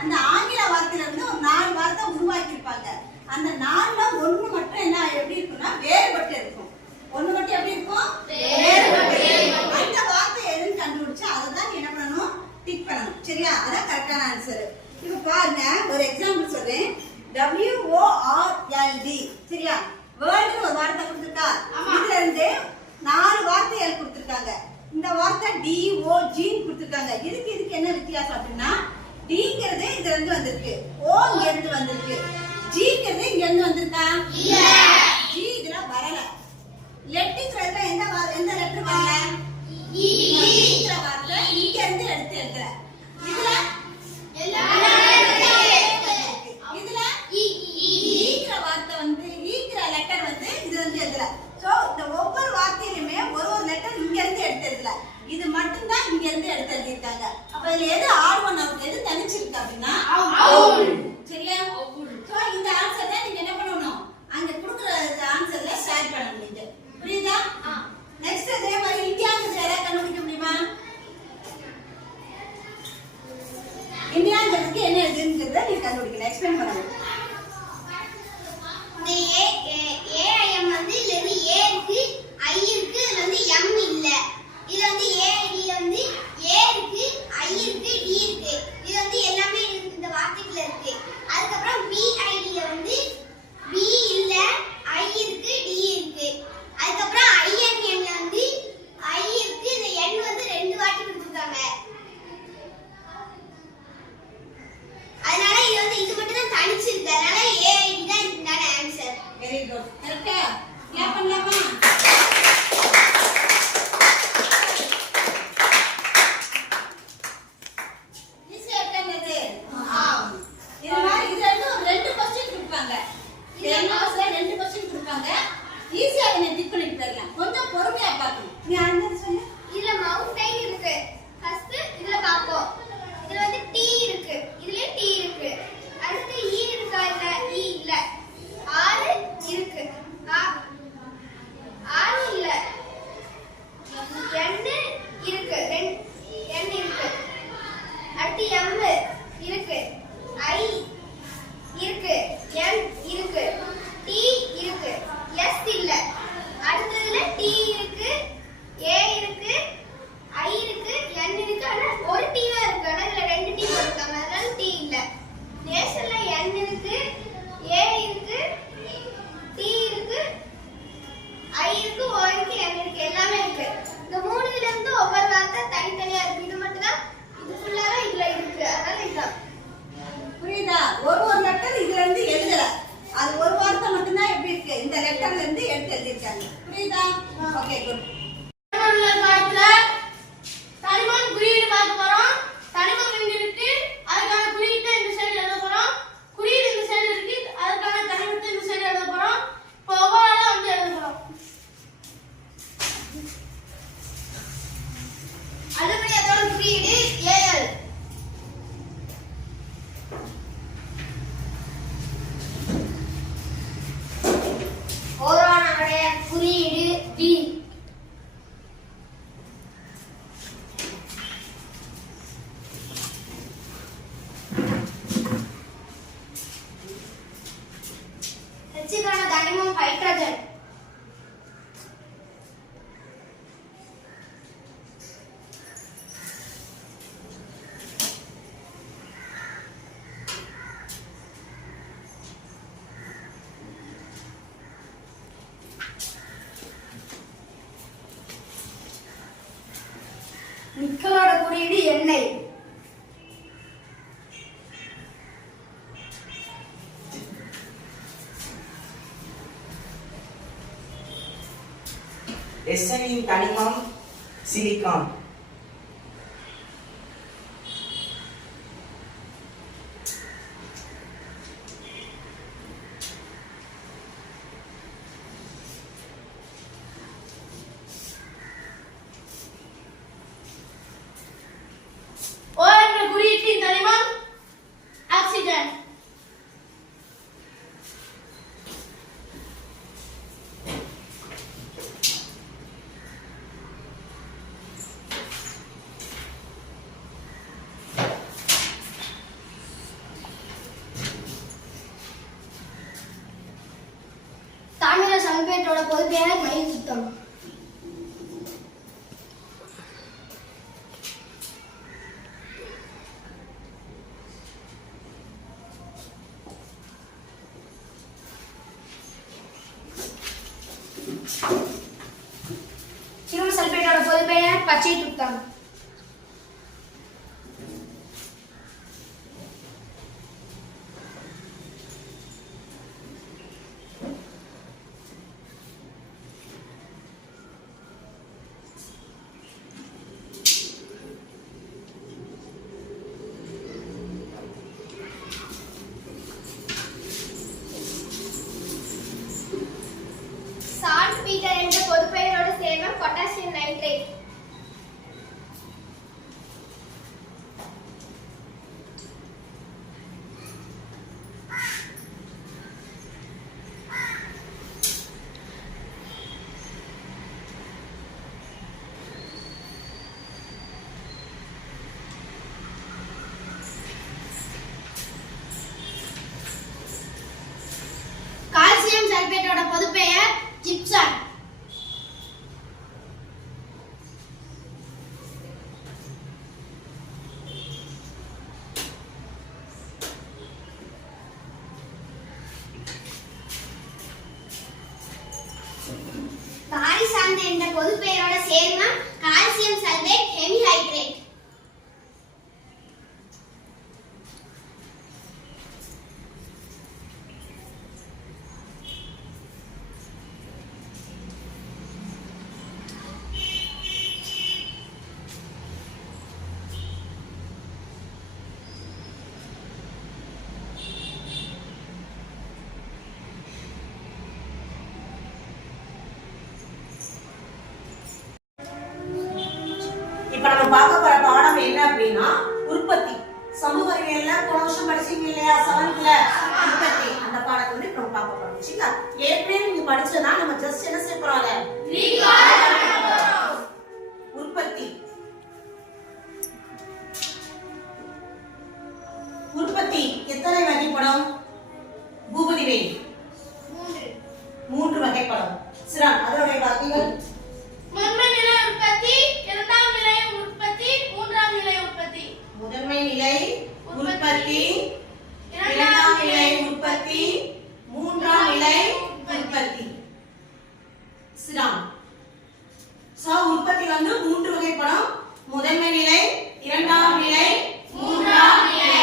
அந்த ஆங்கில வார்த்தையில இருந்து ஒரு 4 வார்த்தை உருவாக்கி இருப்பாங்க. அந்த 4ல ஒண்ணு மட்டும் என்ன எப்படி இருக்கும்னா வேறுபட்டு இருக்கும். ஒண்ணு மட்டும் எப்படி இருக்கும்? வேறுபட்டு. அந்த வார்த்தை எதுன்னு கண்டுபிடிச்சு அதை தான் என்ன பண்ணணும்? டிக் பண்ணணும். சரியா? அதான் கரெக்டான ஆன்சர். இப்போ பாருங்க, ஒரு எக்ஸாம்பிள் சொல்றேன். WORLD. சரியா? வேர்ல்ட் ஒரு வார்த்தை கொடுத்திருக்கா. இதுல இருந்து 4 வார்த்தைகள் கொடுத்திருக்காங்க. இந்த வார்த்தை DOG கொடுத்திருக்காங்க. இதுக்கு என்ன வித்தியாசம் அப்படின்னா, Dங்கிறது இதுல இருந்து வந்திருக்கு, O இங்க இருந்து வந்திருக்கு, Gங்கிறது இங்க இருந்து வந்திருக்கா? இல்ல, G இதுல வரல. லெட்ங்கிறதுல எந்த லெட்டர் வரல? ஈங்கிற வார்த்தை இங்க இருந்து எடுத்து எழுதுற. இதுல இதுல ஈங்கிற வார்த்தை ஈங்கிற லெட்டர் இதுல இருந்து எழுதுற. சோ இந்த ஒவ்வொரு வார்த்தையிலுமே ஒரு லெட்டர் இங்க இருந்து எடுத்து எழுதல. இது மட்டும் தான் இங்க இருந்து எடுத்து எழுதிருக்காங்க. அப்ப இதுல எது R1 அவுட், எது தனிச்சிருக்கு அப்படின்னா அவுட். சரியா? சோ இந்த ஆன்சர் தான் நீங்க என்ன பண்ணணும்? அங்க கொடுக்கிற ஆன்சர்ல ஷேர் பண்ணணும். நீங்க புரியுதா? நெக்ஸ்ட் அதே மாதிரி இந்தியாங்கிறது யாரா கண்டுபிடிக்க முடியுமா? இந்தியாங்கிறதுக்கு என்ன எழுதுங்கிறத நீங்க கண்டுபிடிக்கணும். எக்ஸ்பிளைன் பண்ணுங்க. ஏஐஎம் இதுல இருந்து ஏ இருக்கு, ஐ இருக்கு, இதுல வந்து எம் இல்ல. இது ஏஐடில ஏ இருக்கு, ஐ இருக்கு, டி இருக்கு. இது எல்லாமே இந்த வார்த்தைக்குள்ள இருக்கு. அதுக்கப்புறம் பிஐடில பி இல்ல, ஐ இருக்கு, டி இருக்கு. அதுக்கப்புறம் ஐஎன்என்ல ஐ இருக்கு, இந்த என் 2 வாட்டி கொடுத்திருக்காங்க. அதனால இது மட்டும் தான் தனிச்சிருக்கு. அதனால ஏஐடி தான் இதுக்கான ஆன்சர். Very good. கரெக்ட்டா? கிளாப் பண்ணலாமா? ஈஸியா இருக்கானது? இது மாதிரி இதுல இருந்து ஒரு 2 क्वेश्चन கொடுப்பாங்க. எம்எஸ்ல 2 क्वेश्चन கொடுப்பாங்க. ஈஸியா என்ன டிக் பண்ணிட்டு போயிடலாம். கொஞ்சம் பொறுமையா பார்க்கணும். நீ ஆன்சர் சொல்லு. இதுல மவுண்டைன் இருக்கு. ஃபர்ஸ்ட் இதுல பாப்போம். இதுல டி இருக்கு. இதுல டி இருக்கு. அடுத்து ஈ இருக்கா? இல்ல, ஈ இல்ல. ஆர் இருக்கு. ஆர் இல்ல. என் இருக்கு. என் இருக்கு. அடுத்து எம் இருக்கு. ஐ இருக்கு. என் இருக்கு. டி இருக்கு. எஸ் இல்ல. அடுத்ததுல டி இருக்கு, ஏ இருக்கு, ஐ இருக்கு, என் இருக்கு. ஆனா ஒரு டி தான் இருக்கு. ஆனா இதுல 2 டி போட்டுருக்காங்க. அதனால டி இல்ல. நேஷன்ல என் இருக்கு, ஏ இருக்கு, டி இருக்கு, ஐ இருக்கு, ஓ இருக்கு, என் இருக்கு. எல்லாமே இருக்கு. இந்த 3ல இருந்து ஒவ்வொரு வார்த்தை தனித்தனியா இருக்கு. இது மட்டும் தான், இது ஃபுல்லாவே இதுல இருக்கு. அதனால இதுதான். புரியுதா? ஒரு லெட்டர் இதுல இருந்து எழுதல. அது ஒரு வார்த்தை மட்டும் தான் எப்படி இருக்கு, இந்த லெட்டர்ல இருந்து எடுத்து எழுதிருக்காங்க. புரியுதா? Okay, good. தனிமம் குறியீடு பார்க்க போறோம். தனிமம் எங்க இருக்கு, அதுக்கான குறியீட்டை இந்த சைடு எழுத போறோம். குறியீடு இந்த சைடு இருக்கு, அதுக்கான தனிமத்தை இந்த சைடு எழுத போறோம். இப்போ ஒவ்வொரு ஆளா எழுத போறோம். அதுபடி அதோட குறியீடு ஏஎல். ஓரானுடைய குறியீடு பி. ஹெச்சுக்கான தனிமம் ஹைட்ரஜன். நிக்கலோட குறியீடு எண்ணெய். எஸ்எனின் தனிமம் சிலிக்கான். குறியீட்டின் தனிமம் ஆக்சிஜன். சல்பேட்டோட பொதுப்பெயர் மயில் சுத்தம். இரும்பு சல்பேட்டோட பொதுப்பெயர் பச்சை துத்தம். சால்ட்பீட்டர் என்ற பொதுப்பெயரோடு சேர்மம் பொட்டாசியம் நைட்ரேட். கால்சியம் சல்பேட்டோட பொதுப்பெயர் ஜிப்சம். காரிசாந்து என்ற பொதுப்பெயரோட சேர்மம் கால்சியம் சல்பேட் ஹெமிஹைட்ரேட். இப்ப நம்ம பார்க்க போற பாடம் என்ன அப்படின்னா உற்பத்தி. சமூக அறிவியல்ல போன வருஷம் படிச்சீங்க இல்லையா? 7th உற்பத்தி அந்த பாடத்தை வந்து இப்ப நம்ம பார்க்க போறோம். சரிங்களா? ஏற்கனவே நீங்க படிச்சதா நம்ம ஜஸ்ட் என்ன செய்ய போறோம்? உற்பத்தி. உற்பத்தி எத்தனை வகைப்படும்? பூபதிவே 3 வகைப்படும். சிறான் அதனுடைய வகைகள் முதன்மை நிலை உற்பத்தி, இரண்டாம் நிலை உற்பத்தி, மூன்றாம் நிலை உற்பத்தி. முதன்மை நிலை உற்பத்தி, இரண்டாம் நிலை உற்பத்தி, மூன்றாம் நிலை உற்பத்தி. சிறான் உற்பத்தி வந்து 3 வகைப்படும். முதன்மை நிலை, இரண்டாம் நிலை, மூன்றாம் நிலை.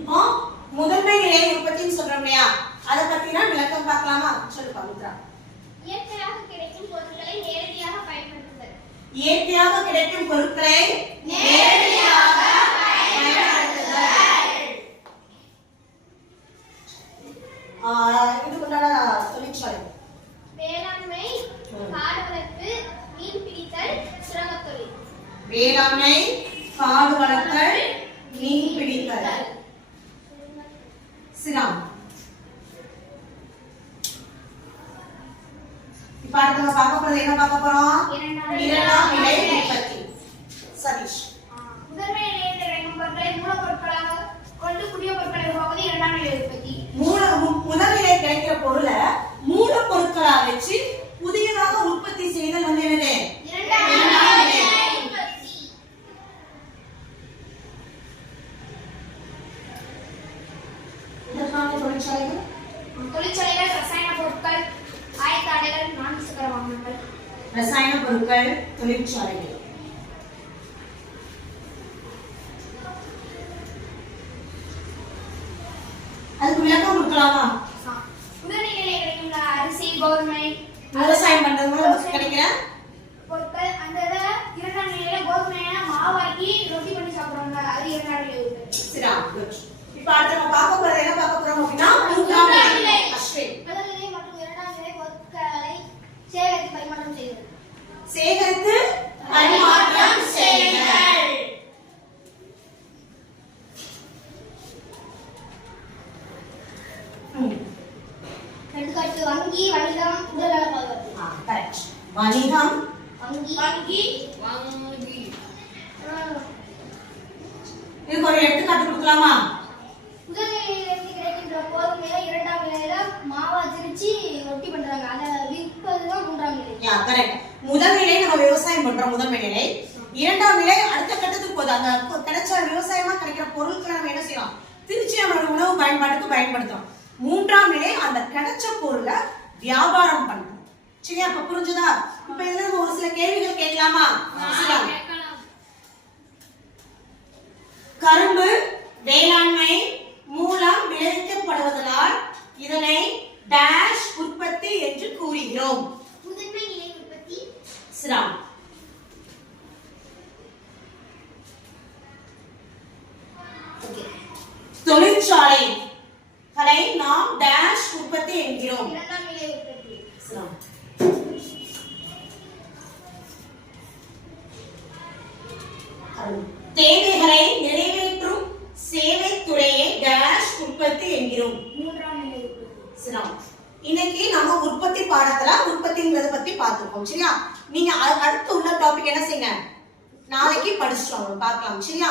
இப்போ முதன்மை நிலை உற்பத்தின்னு சொல்றோம் இல்லையா? அத பத்தினா விளக்கம் பார்க்கலாமா? சொல்லு பவித்ரா. இயற்கையாக கிடைக்கும் பொருட்களை நேரடியாக பயன்படுத்துதல். இயற்கையாக கிடைக்கும் பொருட்களை நேரடியாக பயன்படுத்துதல். இதுக்குண்டான தொழிற்சாலை வேளாண்மை, காடு வளர்ப்பு, மீன் பிடித்தல், சுரங்கத் தொழில். வேளாண்மை, காடு வளர்த்தல், மீன் பிடித்தல். சினம். இப்ப அடுத்து நம்ம பார்க்க போறது என்ன பார்க்க போறோம்? இரண்டாம் நிலை உற்பத்தி. சதீஷ். முதன்மை நிலையில் கிடைக்கும் பொருட்களை மூலப்பொருட்களாக கொண்டு புதிய பொருட்களை உருவாக்குவது இரண்டாம் நிலை உற்பத்தி. முதல் நிலை கிடைக்கிற பொருளை மூலப்பொருட்களா வச்சு புதியதாக உற்பத்தி செய்தல் வந்து என்னது? இரண்டாம் நிலை உற்பத்தி. இதற்கான தொழிற்சாலைகள் தொழிற்சாலைகள், ரசாயன பொருட்கள், ஆயத்த ஆடைகள், 4 சக்கர வாகனங்கள். ரசாயன பொருட்கள், தொழிற்சாலைகள். அதுக்கு விளக்கம் கொடுக்கலாமா? முதன்மை நிலையில் கிடைக்கும் அரிசி, கோதுமை, விவசாயம் பண்றது நமக்கு கிடைக்கிற பொருட்கள். அந்த இரண்டாம் நிலையில கோதுமையை மாவாக்கி ரொட்டி பண்ணி சாப்பிடுறாங்க. அது இரண்டாம் நிலை உற்பத்தி. சிரா. இப்ப அடுத்து நம்ம பார்க்க போறது என்ன பார்க்க போறோம் அப்படின்னா மூன்றாம் நிலை. அஸ்வின். முதல் நிலை மற்றும் இரண்டாம் நிலை பொருட்களை சேகரித்து பரிமாற்றம் செய்தல். சேகரித்து பரிமாற்றம் செய்தல். எடுத்துக்காட்டு வங்கி, வணிகம், உடல்நல பாதுகாப்பு. கரெக்ட். வணிகம், வங்கி. இதுக்கு ஒரு எடுத்துக்காட்டு கொடுக்கலாமா? முதல் நிலையிலிருந்து கிடைக்கின்ற கோதுமையை இரண்டாம் நிலையில மாவா திரிச்சு ரொட்டி பண்றாங்க. அதை விற்பதுதான் மூன்றாம் நிலை. Yeah correct. முதல் நிலை நம்ம விவசாயம் பண்றோம், முதல் நிலை. இரண்டாம் நிலை அடுத்த கட்டத்துக்கு போகுது. அந்த கிடைச்ச விவசாயமா கிடைக்கிற பொருட்களை நம்ம என்ன செய்யலாம், திருச்சி நம்மளோட உணவு பயன்பாட்டுக்கு பயன்படுத்துறோம். மூன்றாம் நிலை அந்த கிடைச்ச பொருளை வியாபாரம் பண்றோம். சரியா? இப்ப புரிஞ்சுதா? இப்ப இதுல ஒரு சில கேள்விகள் கேட்கலாமா? கரும்பு வேளாண்மை மூலம் விளைவிக்கப்படுவதனால் இதனை டேஷ் உற்பத்தி என்று கூறுகிறோம். முதன்மை நிலை உற்பத்தி. சிராம். தொழிற்சாலைகளை நாம் டேஷ் உற்பத்தி என்கிறோம். இரண்டாம் நிலை உற்பத்தி. சிராம். தேவைகளை நிறைவேற்றும் சேவை துறையை டேஷ் உற்பத்தி என்கிறோம். மூன்றாம் நிலை உற்பத்தி. சிராம். இன்னைக்கு நம்ம உற்பத்தி பாடத்துல உற்பத்திங்கிறத பத்தி பார்த்திருக்கோம். சரியா? நீங்க அடுத்து உள்ள டாபிக் என்ன செய்யுங்க, நாளைக்கு படிச்சுட்டு வாங்க, பார்க்கலாம். சரியா?